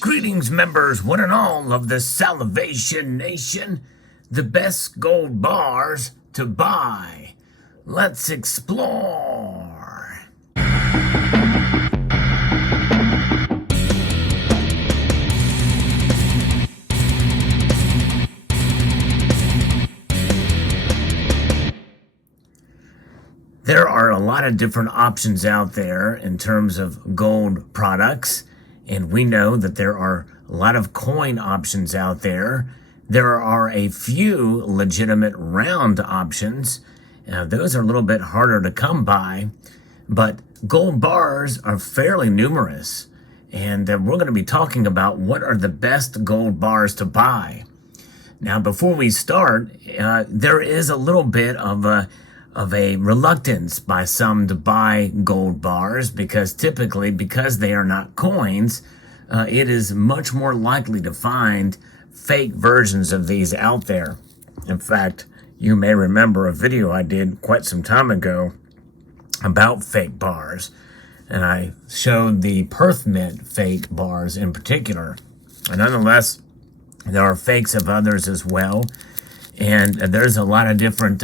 Greetings, members, one and all of the Salivation Nation. The best gold bars to buy. Let's explore. There are a lot of different options out there in terms of gold products. And we know that there are a lot of coin options out there. There are a few legitimate round options. Those are a little bit harder to come by, but gold bars are fairly numerous. And we're going to be talking about what are the best gold bars to buy. Now, before we start, there is a little bit of a reluctance by some to buy gold bars because they are not coins, it is much more likely to find fake versions of these out there. In fact, you may remember a video I did quite some time ago about fake bars, and I showed the Perth Mint fake bars in particular. And nonetheless, there are fakes of others as well, and there's a lot of different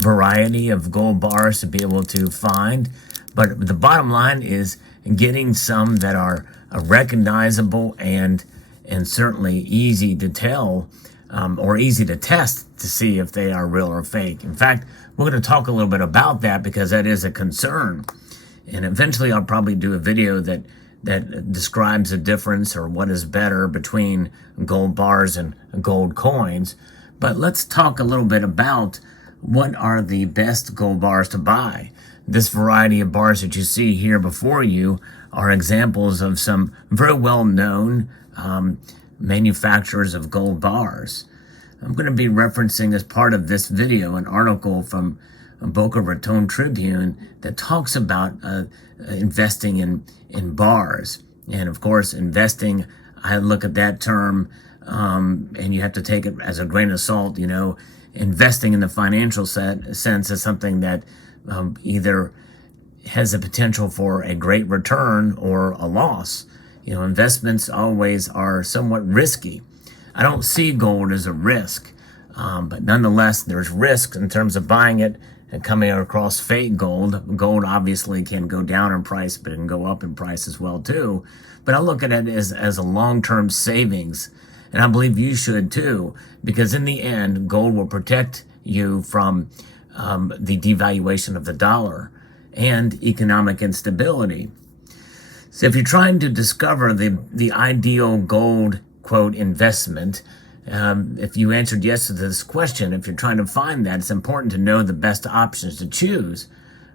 variety of gold bars to be able to find, but the bottom line is getting some that are recognizable and certainly easy to tell or easy to test to see if they are real or fake. In fact, we're going to talk a little bit about that because that is a concern, and eventually I'll probably do a video that describes the difference or what is better between gold bars and gold coins. But let's talk a little bit about what are the best gold bars to buy. This variety of bars that you see here before you are examples of some very well-known manufacturers of gold bars. I'm going to be referencing as part of this video an article from Boca Raton Tribune that talks about investing in bars. And of course, investing, I look at that term and you have to take it as a grain of salt. Investing in the financial sense is something that either has a potential for a great return or a loss. Investments always are somewhat risky. I don't see gold as a risk, but nonetheless, there's risk in terms of buying it and coming across fake gold. Gold obviously can go down in price, but it can go up in price as well too. But I look at it as a long-term savings. And I believe you should too, because in the end, gold will protect you from the devaluation of the dollar and economic instability. So if you're trying to discover the ideal gold, quote, investment, if you answered yes to this question, if you're trying to find that, it's important to know the best options to choose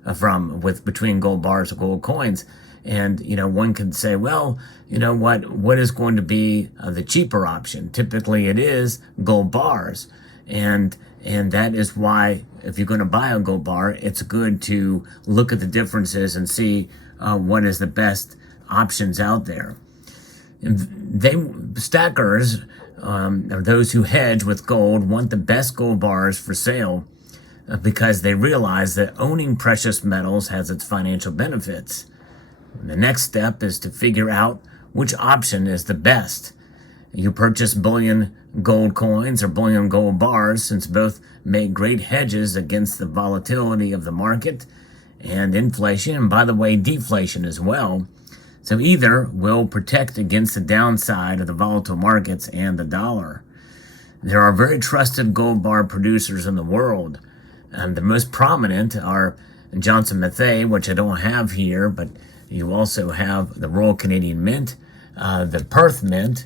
between gold bars or gold coins. And, one could say, well, what is going to be the cheaper option? Typically it is gold bars. And that is why if you're going to buy a gold bar, it's good to look at the differences and see what is the best options out there. And stackers, or those who hedge with gold, want the best gold bars for sale because they realize that owning precious metals has its financial benefits. The next step is to figure out which option is the best. You purchase bullion gold coins or bullion gold bars, since both make great hedges against the volatility of the market and inflation, and by the way, deflation as well. So either will protect against the downside of the volatile markets and the dollar. There are very trusted gold bar producers in the world. The most prominent are Johnson Matthey, which I don't have here, but you also have the Royal Canadian Mint, the Perth Mint.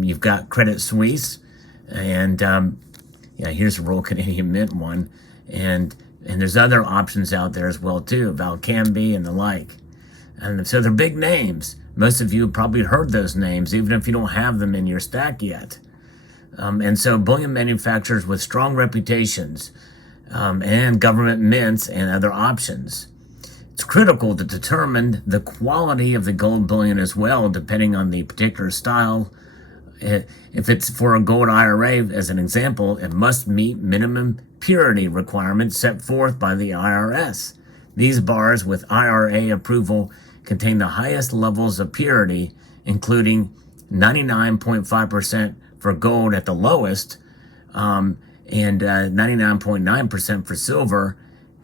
You've got Credit Suisse, and here's the Royal Canadian Mint one. And there's other options out there as well too, Valcambi and the like. And so they're big names. Most of you have probably heard those names, even if you don't have them in your stack yet. And so bullion manufacturers with strong reputations and government mints and other options. It's critical to determine the quality of the gold bullion as well, depending on the particular style. If it's for a gold IRA, as an example, it must meet minimum purity requirements set forth by the IRS. These bars with IRA approval contain the highest levels of purity, including 99.5% for gold at the lowest, and 99.9% for silver,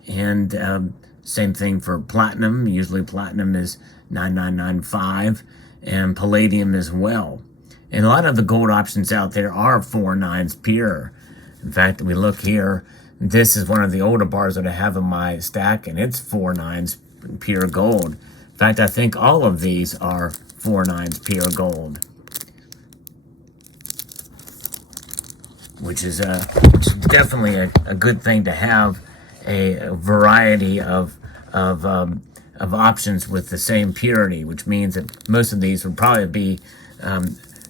and same thing for platinum. Usually platinum is 9995, and palladium as well. And a lot of the gold options out there are 4 nines pure. In fact, we look here, this is one of the older bars that I have in my stack, and it's 4 nines pure gold. In fact, I think all of these are 4 nines pure gold, which is definitely a good thing to have a variety of options with the same purity, which means that most of these would probably be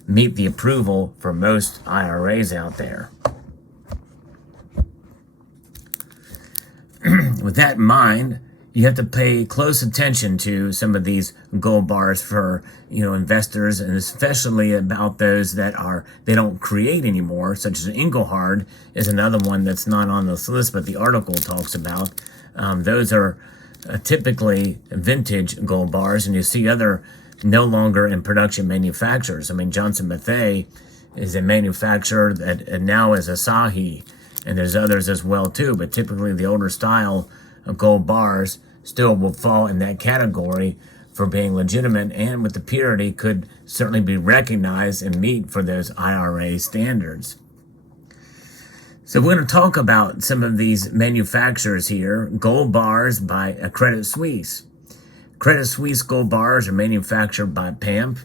meet the approval for most IRAs out there. With that in mind, you have to pay close attention to some of these gold bars for, investors, and especially about those that they don't create anymore, such as Engelhard is another one that's not on this list, but the article talks about. Those are typically vintage gold bars, and you see other no longer in production manufacturers. I mean, Johnson Matthey is a manufacturer that now is Asahi, and there's others as well too, but typically the older style of gold bars still will fall in that category for being legitimate, and with the purity could certainly be recognized and meet for those IRA standards. So we're going to talk about some of these manufacturers here. Gold bars by Credit Suisse. Credit Suisse gold bars are manufactured by PAMP.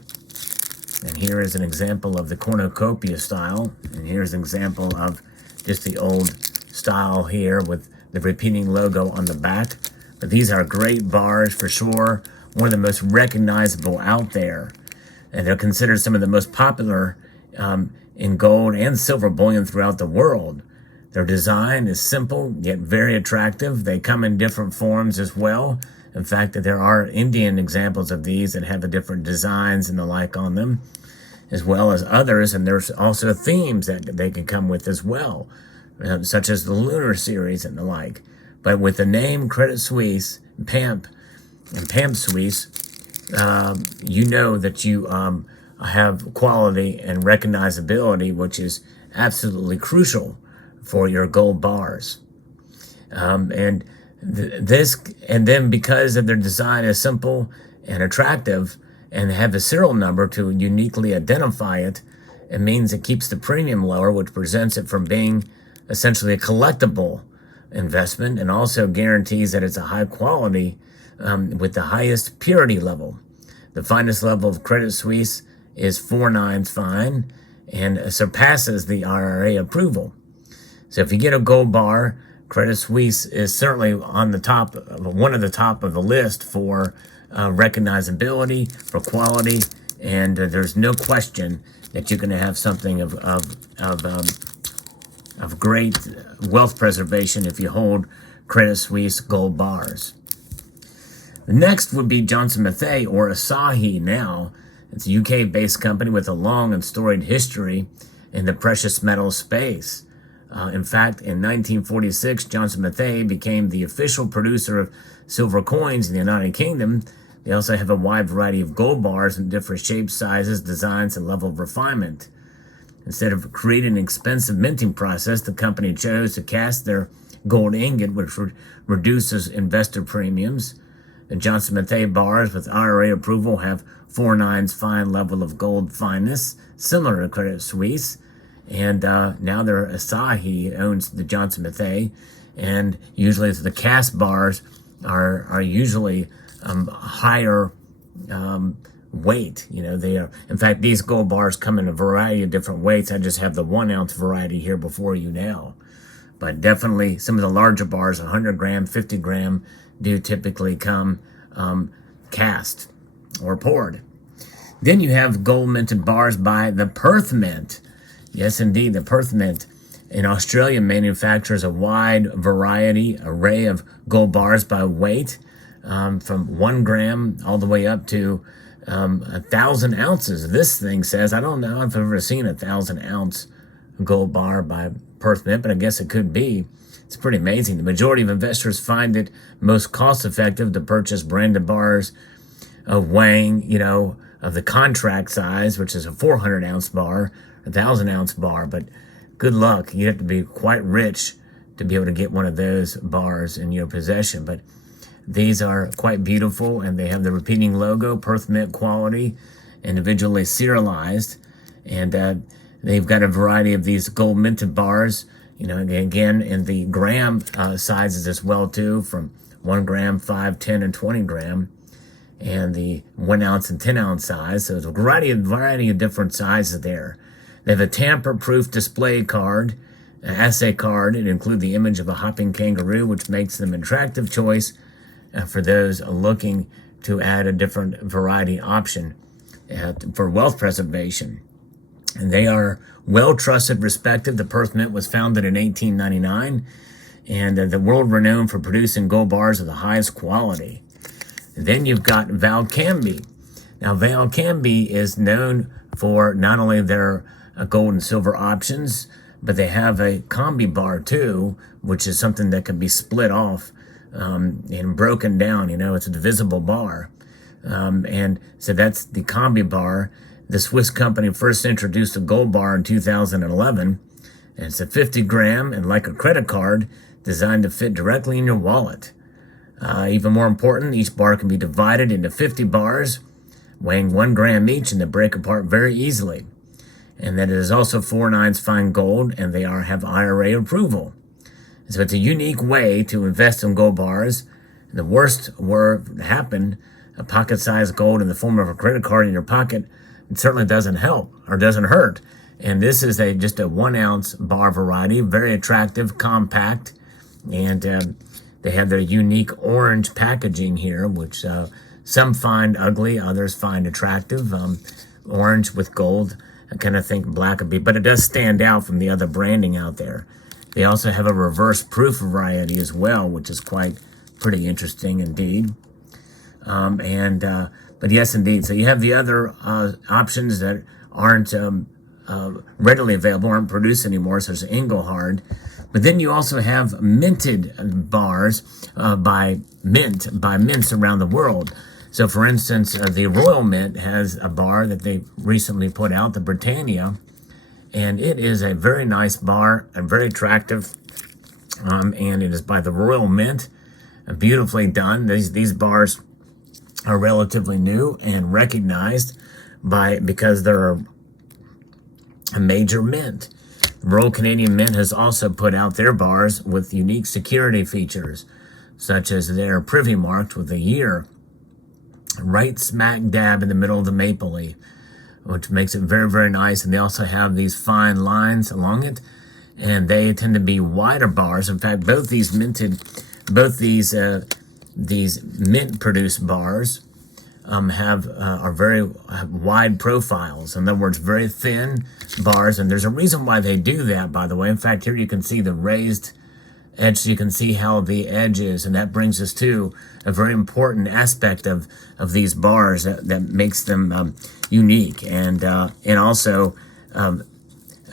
And here is an example of the cornucopia style. And here's an example of just the old style here with the repeating logo on the back. But these are great bars for sure. One of the most recognizable out there. And they're considered some of the most popular in gold and silver bullion throughout the world. Their design is simple yet very attractive. They come in different forms as well. In fact, there are Indian examples of these that have the different designs and the like on them, as well as others. And there's also themes that they can come with as well, such as the Lunar series and the like. But with the name Credit Suisse, PAMP, and PAMP Suisse, you know that you have quality and recognizability, which is absolutely crucial for your gold bars. And then because of their design is simple and attractive and have a serial number to uniquely identify it, it means it keeps the premium lower, which prevents it from being essentially a collectible investment, and also guarantees that it's a high quality with the highest purity level. The finest level of Credit Suisse is 4 nines fine and surpasses the IRA approval. So if you get a gold bar, Credit Suisse is certainly on the top, one of the top of the list for recognizability, for quality, and there's no question that you're going to have something of great wealth preservation if you hold Credit Suisse gold bars. The next would be Johnson Matthey, or Asahi now. It's a UK-based company with a long and storied history in the precious metal space. In fact, in 1946, Johnson Matthey became the official producer of silver coins in the United Kingdom. They also have a wide variety of gold bars in different shapes, sizes, designs, and level of refinement. Instead of creating an expensive minting process, the company chose to cast their gold ingot, which reduces investor premiums. The Johnson Matthey bars with IRA approval have 4 nines fine level of gold fineness, similar to Credit Suisse. And now Asahi owns the Johnson Matthey, and usually the cast bars are usually higher weight. They are. In fact, these gold bars come in a variety of different weights. I just have the 1 ounce variety here before you now, but definitely some of the larger bars, 100 gram, 50 gram, do typically come cast or poured. Then you have gold minted bars by the Perth Mint. Yes, indeed, the Perth Mint in Australia manufactures a wide array of gold bars by weight, from 1 gram all the way up to 1,000 ounces. This thing says, I don't know if I've ever seen a 1,000 ounce gold bar by Perth Mint, but I guess it could be. It's pretty amazing. The majority of investors find it most cost effective to purchase branded bars weighing, of the contract size, which is a 400-ounce bar, 1,000-ounce bar. But good luck. You have to be quite rich to be able to get one of those bars in your possession. But these are quite beautiful, and they have the repeating logo, Perth Mint quality, individually serialized. And they've got a variety of these gold minted bars, again, in the gram sizes as well, too, from 1 gram, 5, 10, and 20 gram, and the 1 ounce and 10 ounce size. So there's a variety of different sizes there. They have a tamper-proof display card, an assay card. It includes the image of a hopping kangaroo, which makes them an attractive choice for those looking to add a different variety option for wealth preservation. And they are well-trusted, respected. The Perth Mint was founded in 1899, and the world renowned for producing gold bars of the highest quality. And then you've got Valcambi. Now, Valcambi is known for not only their gold and silver options, but they have a combi bar too, which is something that can be split off and broken down. It's a divisible bar. And so that's the combi bar. The Swiss company first introduced a gold bar in 2011. And it's a 50 gram and like a credit card designed to fit directly in your wallet. Even more important, each bar can be divided into 50 bars, weighing 1 gram each, and they break apart very easily. And that it is also 4/9 fine gold, and they have IRA approval. So it's a unique way to invest in gold bars. And the worst were happen, a pocket-sized gold in the form of a credit card in your pocket, it certainly doesn't help or doesn't hurt. And this is just a 1 ounce bar variety, very attractive, compact, and they have their unique orange packaging here, which some find ugly, others find attractive. Orange with gold. I kind of think black would be, but it does stand out from the other branding out there. They also have a reverse proof variety as well, which is quite pretty interesting indeed. But yes, indeed. So you have the other options that aren't readily available, aren't produced anymore, so there's Engelhard. But then you also have minted bars by mints around the world. So, for instance, the Royal Mint has a bar that they recently put out, the Britannia, and it is a very nice bar and very attractive, and it is by the Royal Mint, beautifully done. These bars are relatively new and recognized because they're a major mint. The Royal Canadian Mint has also put out their bars with unique security features, such as their privy marked with a year right smack dab in the middle of the maple leaf, which makes it very, very nice. And they also have these fine lines along it, and they tend to be wider bars. In fact, both these mint produced bars are very wide profiles. In other words, very thin bars, and there's a reason why they do that, by the way. In fact, here you can see the raised edge, so you can see how the edge is, and that brings us to a very important aspect of these bars that makes them unique, and also a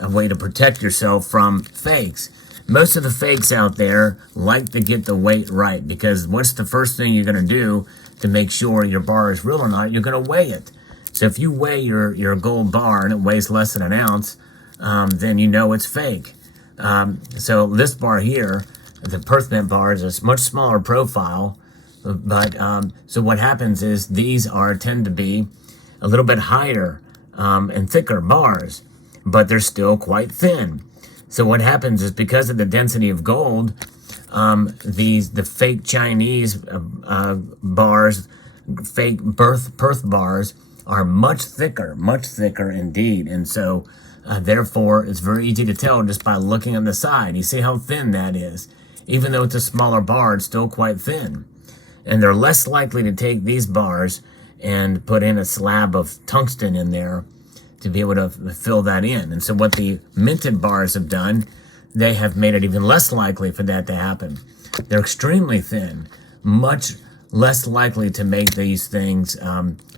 way to protect yourself from fakes. Most of the fakes out there like to get the weight right, because what's the first thing you're going to do to make sure your bar is real or not? You're going to weigh it. So if you weigh your gold bar and it weighs less than an ounce, then you know it's fake. So this bar here, the Perth Mint bar, is a much smaller profile, but so what happens is these tend to be a little bit higher and thicker bars, but they're still quite thin. So what happens is, because of the density of gold, the fake Chinese bars, fake Perth bars, are much thicker indeed. And so therefore it's very easy to tell just by looking on the side. You see how thin that is. Even though it's a smaller bar, it's still quite thin. And they're less likely to take these bars and put in a slab of tungsten in there to be able to fill that in. And so what the minted bars have done, they have made it even less likely for that to happen. They're extremely thin, much less likely to make these things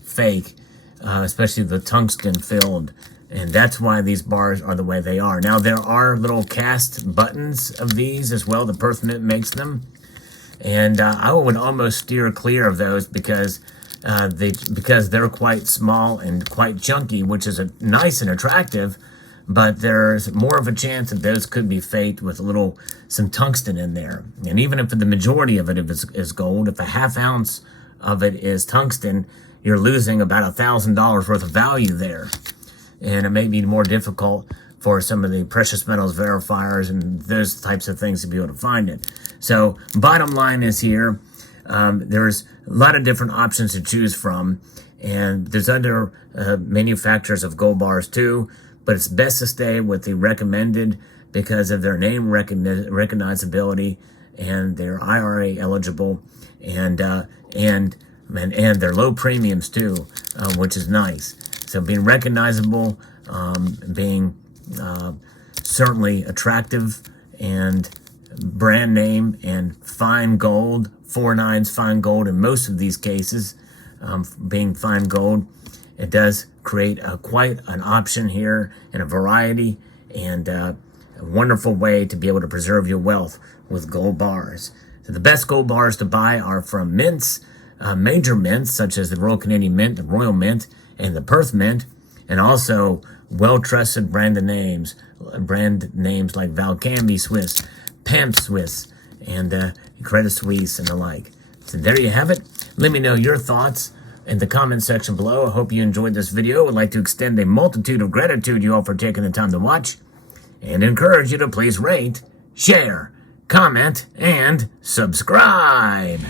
fake, especially the tungsten filled. And that's why these bars are the way they are. Now, there are little cast buttons of these as well. The Perth Mint makes them. And I would almost steer clear of those, because because they're quite small and quite chunky, which is nice and attractive, but there's more of a chance that those could be faked with some tungsten in there. And even if the majority of it is gold, if a half ounce of it is tungsten, you're losing about $1,000 worth of value there. And it may be more difficult for some of the precious metals verifiers and those types of things to be able to find it. So bottom line is here, there's a lot of different options to choose from, and there's other manufacturers of gold bars too, but it's best to stay with the recommended because of their name recognizability, and they're IRA eligible, and they're low premiums too, which is nice. So being recognizable, being certainly attractive, and brand name, and fine gold, 4/9 fine gold in most of these cases, being fine gold, it does create quite an option here and a variety, and a wonderful way to be able to preserve your wealth with gold bars. So the best gold bars to buy are from mints, major mints such as the Royal Canadian Mint, the Royal Mint, and the Perth Mint, and also well-trusted brand names like Valcambi Suisse, Pamp Suisse, and Credit Suisse, and the like. So there you have it. Let me know your thoughts in the comment section below. I hope you enjoyed this video. I would like to extend a multitude of gratitude to you all for taking the time to watch, and encourage you to please rate, share, comment, and subscribe.